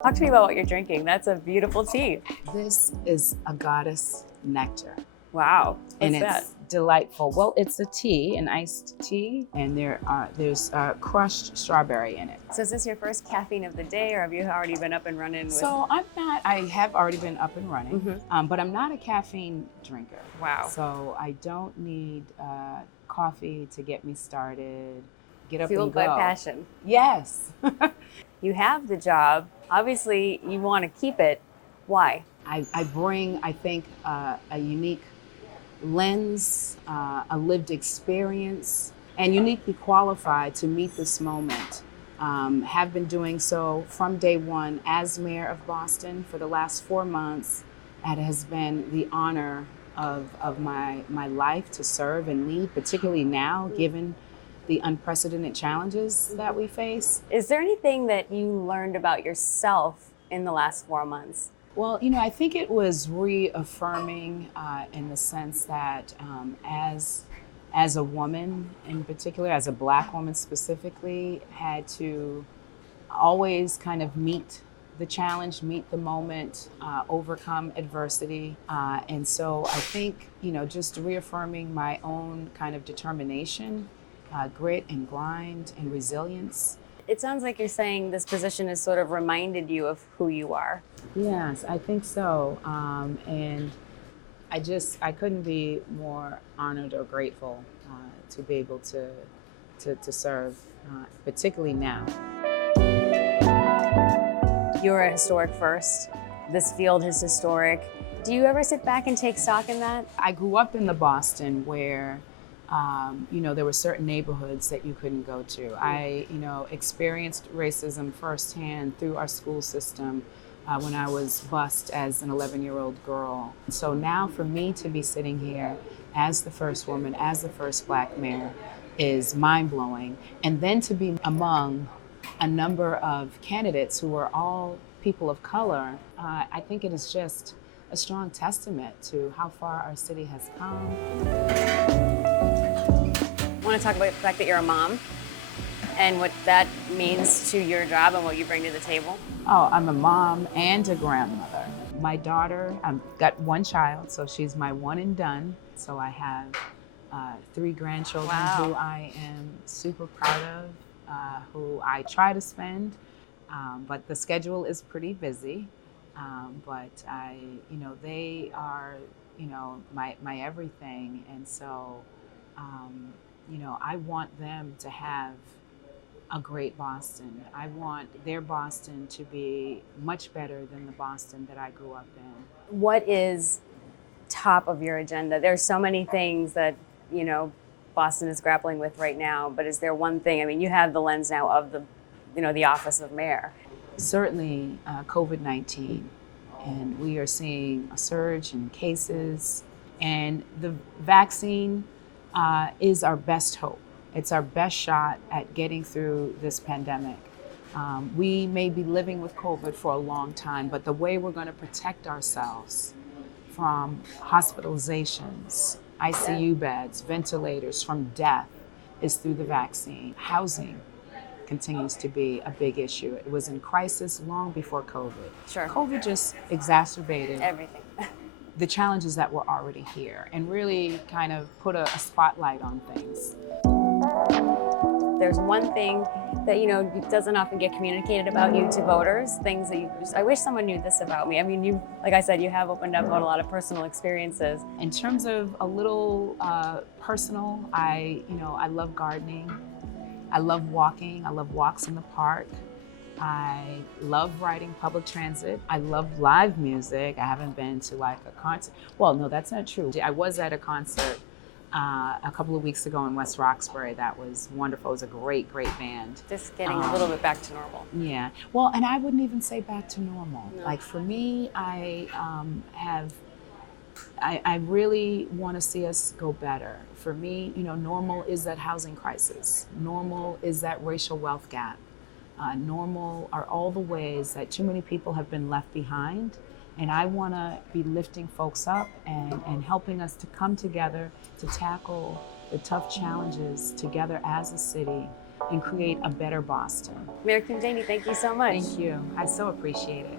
Talk to me about what you're drinking. That's a beautiful tea. This is a goddess nectar. Wow. And What's it's that? delightful. Well, it's a tea, an iced tea, and there's crushed strawberry in it. So is this your first caffeine of the day, or have you already been up and running with? So I'm not. I have already been up and running, but I'm not a caffeine drinker. Wow. So I don't need coffee to get me started. Get up Fueled and go. by passion. Yes. You have the job. Obviously, you want to keep it. Why? I bring, I think, a unique lens, a lived experience, and uniquely qualified to meet this moment. Have been doing so from day one as mayor of Boston for the last 4 months. It has been the honor of my life to serve and lead, particularly now, given the unprecedented challenges that we face. Is there anything that you learned about yourself in the last 4 months? Well, I think it was reaffirming in the sense that as a woman in particular, as a Black woman specifically, had to always kind of meet the challenge, meet the moment, overcome adversity. And so I think, just reaffirming my own kind of determination, grit and grind and resilience. It sounds like you're saying this position has sort of reminded you of who you are. Yes, I think so. And I couldn't be more honored or grateful to be able to serve, particularly now. You're a historic first. This field is historic. Do you ever sit back and take stock in that? I grew up in the Boston where there were certain neighborhoods that you couldn't go to. I, experienced racism firsthand through our school system when I was bused as an 11-year-old girl. So now for me to be sitting here as the first woman, as the first Black mayor, is mind-blowing. And then to be among a number of candidates who are all people of color, I think it is just a strong testament to how far our city has come. I want to talk about the fact that you're a mom and what that means to your job and what you bring to the table. Oh, I'm a mom and a grandmother. My daughter, I've got one child, so she's my one and done. So I have 3 grandchildren who I am super proud of, who I try to spend, but the schedule is pretty busy. But they are, my everything. And so, I want them to have a great Boston. I want their Boston to be much better than the Boston that I grew up in. What is top of your agenda? There's so many things that, Boston is grappling with right now, but is there one thing? I mean, you have the lens now of the office of mayor. Certainly COVID-19, and we are seeing a surge in cases, and the vaccine is our best hope. It's our best shot at getting through this pandemic. We may be living with COVID for a long time, but the way we're going to protect ourselves from hospitalizations, ICU beds, ventilators, from death is through the vaccine. Housing continues to be a big issue. It was in crisis long before COVID. Sure. COVID just exacerbated everything. The challenges that were already here and really kind of put a spotlight on things. There's one thing that, doesn't often get communicated about you to voters, things that I wish someone knew this about me. I mean, like I said, you have opened up about a lot of personal experiences. In terms of a little personal, I love gardening. I love walking. I love walks in the park. I love riding public transit. I love live music. I haven't been to like a concert. Well, no, that's not true. I was at a concert a couple of weeks ago in West Roxbury. That was wonderful. It was a great, great band. Just getting a little bit back to normal. Yeah. Well, and I wouldn't even say back to normal. No. Like for me, I really want to see us go better. For me, normal is that housing crisis. Normal is that racial wealth gap. Normal are all the ways that too many people have been left behind. And I want to be lifting folks up and helping us to come together to tackle the tough challenges together as a city and create a better Boston. Mayor Kim Janey, thank you so much. Thank you. I so appreciate it.